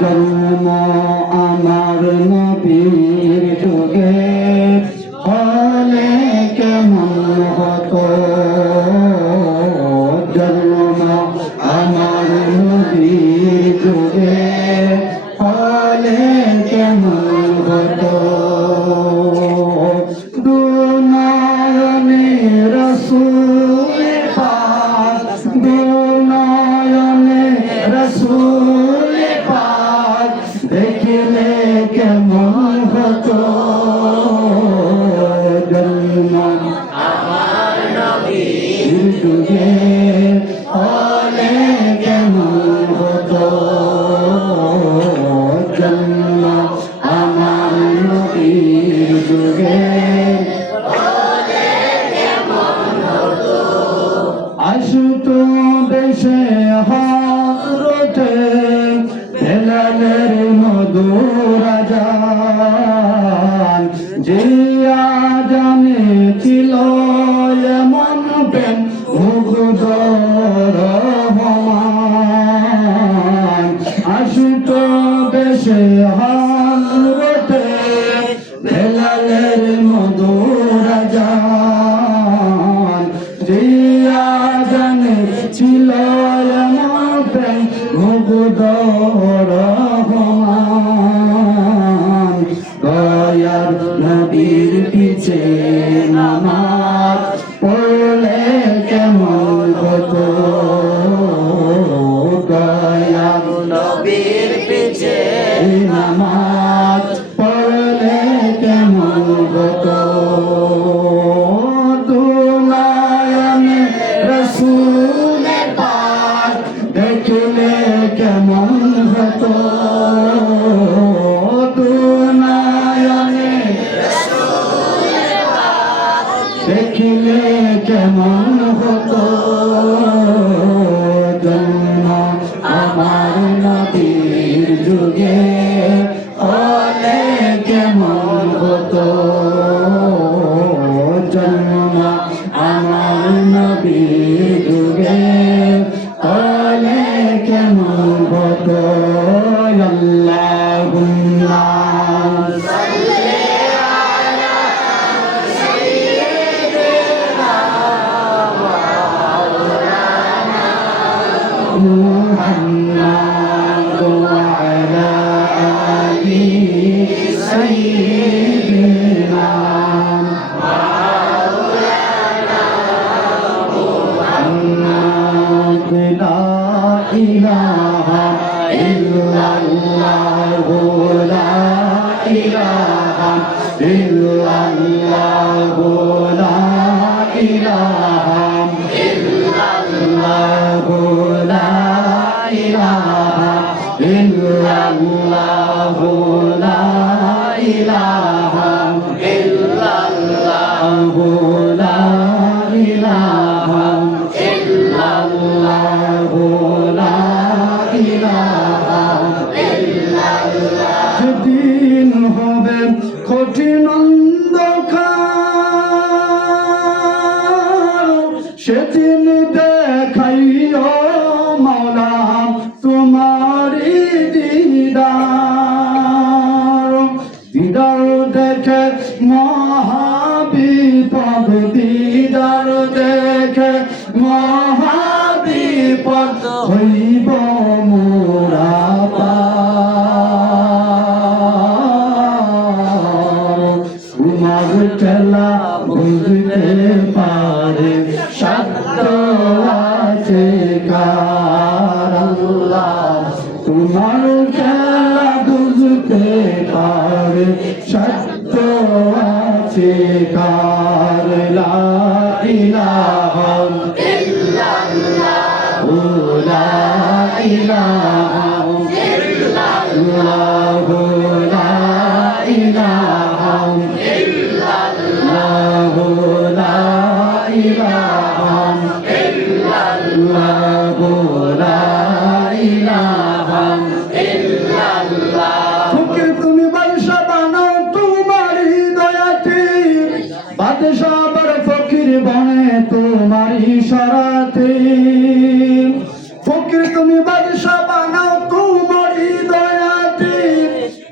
জন্ম আমার নবীর যুগে হলে কেমন হতো, জন্ম আমার নবীর যুগে হলে কেমন হতো। দুনয়নে রসূল পাক, দুনয়নে রসূল পাক দেখিলে কেমন হতো, জন্ম আমার নবীর যুগে হলে কেমন হতো, জন্ম আমার নবীর যুগে হলে কেমন হতো। আসতো দেশে হযরতে বেলালের মধুর আযান, যে আযানে ছিল এমন প্রেম মুগ্ধ রহমান। আসতো দেশে হযরতে বেলালের মধুর আযান, যে আযানে ছিল এমন প্রেম মুগ্ধ রহমান। দয়ার নবীর পিছে নামাজ পড়লে কেমন হতো, দয়ার নবীর পিছে নামাজ পড়লে কেমন হতো। দুনয়নে রসূল পাক দেখিলে কেমন হতো, দুনয়নে রসূল পাক দেখিলে কেমন হতো, জন্ম আমার নবীর যুগে হলে কেমন হতো, জন্ম আমার নবীর যুগে হলে কেমন হতো। আল্লাহুম্মা সাল্লি আলা সাইয়্যিদিনা মাওলানা মুহাম্মাদ ওয়া আলা আলি সাইয়্যিদিনা মাওলানা মুহাম্মাদ। লা ইলাহা ইল্লাল্লাহু লা ইলাহা ইল্লাল্লাহু লা ইলাহা ইল্লাল্লাহু লা ইলাহা ইল্লাল্লাহু লা ইলাহা ইল্লাল্লাহু লা ইলাহা ইল্লাল্লাহু লা ইলাহা ইল্লাল্লাহ। যেদিন হবে কঠিন অন্ধকার, সেদিন দেখাইও মাওলা তোমারি দিদার, দিদার দেখে মহাবিপদ, দিদার দেখে মহাবিপদ হইব মোরা পার। তোমার খেলা বুঝতে পারে সাধ্য আছে কার, আল্লাহ তোমার খেলা বুঝতে পারে সাধ্য আছে কার। লা ইলাহা ইল্লাল্লাহু লা ইলাহা ইল্লাল্লাহু লা ইলাহা ইল্লাল্লাহু লা ইলাহা ইল্লাল্লাহু লা ইলাহা ইল্লাল্লাহ। ফকির তুমি বাদশা বানাও তোমারি দয়াতে, বাদশা বড় ফকির বনে তোমারি ইশারাতে। ফকির তুমি বাদশা বানাও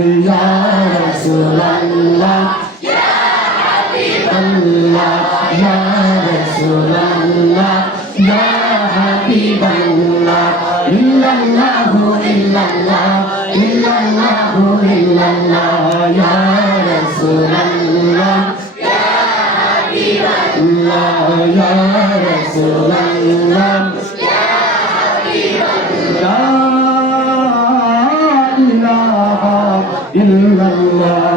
ইয়া রাসূলুল্লাহ ইয়া আল্লাহ ইয়া রাসূলুল্লাহ ইয়া হাবিবাল্লাহ ইল্লাল্লাহু ইল্লাল্লাহ ইল্লাল্লাহু ইল্লাল্লাহ ইয়া রাসূলুল্লাহ ইয়া ইয়া রাসূলুল্লাহ ইয়া লা ইলাহা ইল্লাল্লাহ